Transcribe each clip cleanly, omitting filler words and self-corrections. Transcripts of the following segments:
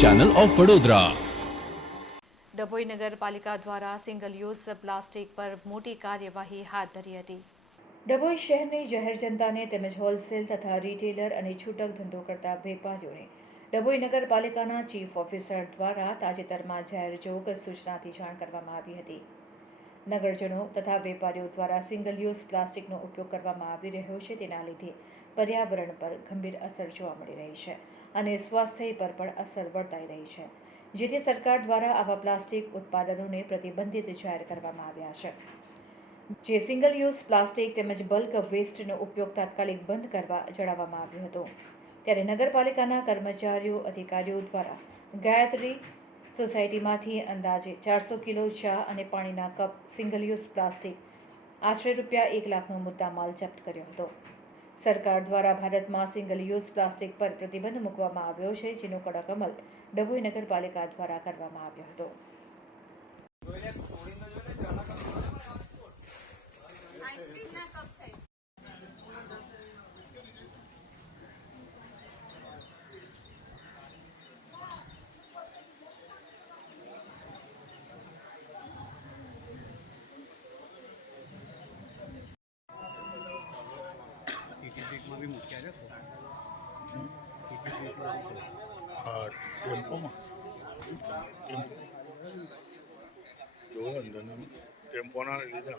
Channel of Vadodara. Dabhoi નગરપાલિકા દ્વારા single use plastic પર મોટી કાર્યવાહી હાથ ધરી હતી। ડભોઈ શહેરની જાહેર જનતાને તેમજ હોલસેલ તથા રિટેલર અને છૂટક ધંધો કરતા વેપારીઓને ડભોઈ નગરપાલિકાના ચીફ ઓફિસર દ્વારા તાજેતરમાં જાહેર જોગ સૂચનાથી જાણ કરવામાં આવી હતી। નગરજનો તથા વેપારીઓ દ્વારા સિંગલ યુઝ પ્લાસ્ટિકનો ઉપયોગ કરવામાં આવી રહ્યો છે, તેના લીધે પર્યાવરણ પર ગંભીર અસર જોવા મળી રહી છે અને સ્વાસ્થ્ય પર પણ અસર વર્તાઈ રહી છે, જેથી સરકાર દ્વારા આવા પ્લાસ્ટિક ઉત્પાદનોને પ્રતિબંધિત જાહેર કરવામાં આવ્યા છે, જે સિંગલ યુઝ પ્લાસ્ટિક તેમજ બલ્ક વેસ્ટનો ઉપયોગ તાત્કાલિક બંધ કરવા જણાવવામાં આવ્યું હતું। ત્યારે નગરપાલિકાના કર્મચારીઓ અધિકારીઓ દ્વારા ગાયત્રી સોસાયટીમાંથી અંદાજે 400 કિલો ચા અને પાણીના કપ સિંગલ યુઝ પ્લાસ્ટિક આશરે ₹1 લાખનો મુદ્દામાલ જપ્ત કર્યો હતો। સરકાર દ્વારા ભારતમાં સિંગલ યુઝ પ્લાસ્ટિક પર પ્રતિબંધ મૂકવામાં આવ્યો છે, જેનો કડક અમલ ડભોઈ નગરપાલિકા દ્વારા કરવામાં આવ્યો હતો। ટેમ્પોના લીધા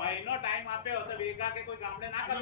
મહિનો ટાઈમ આપ્યો તો ભેગા કે કોઈ ગામડે ના કરે।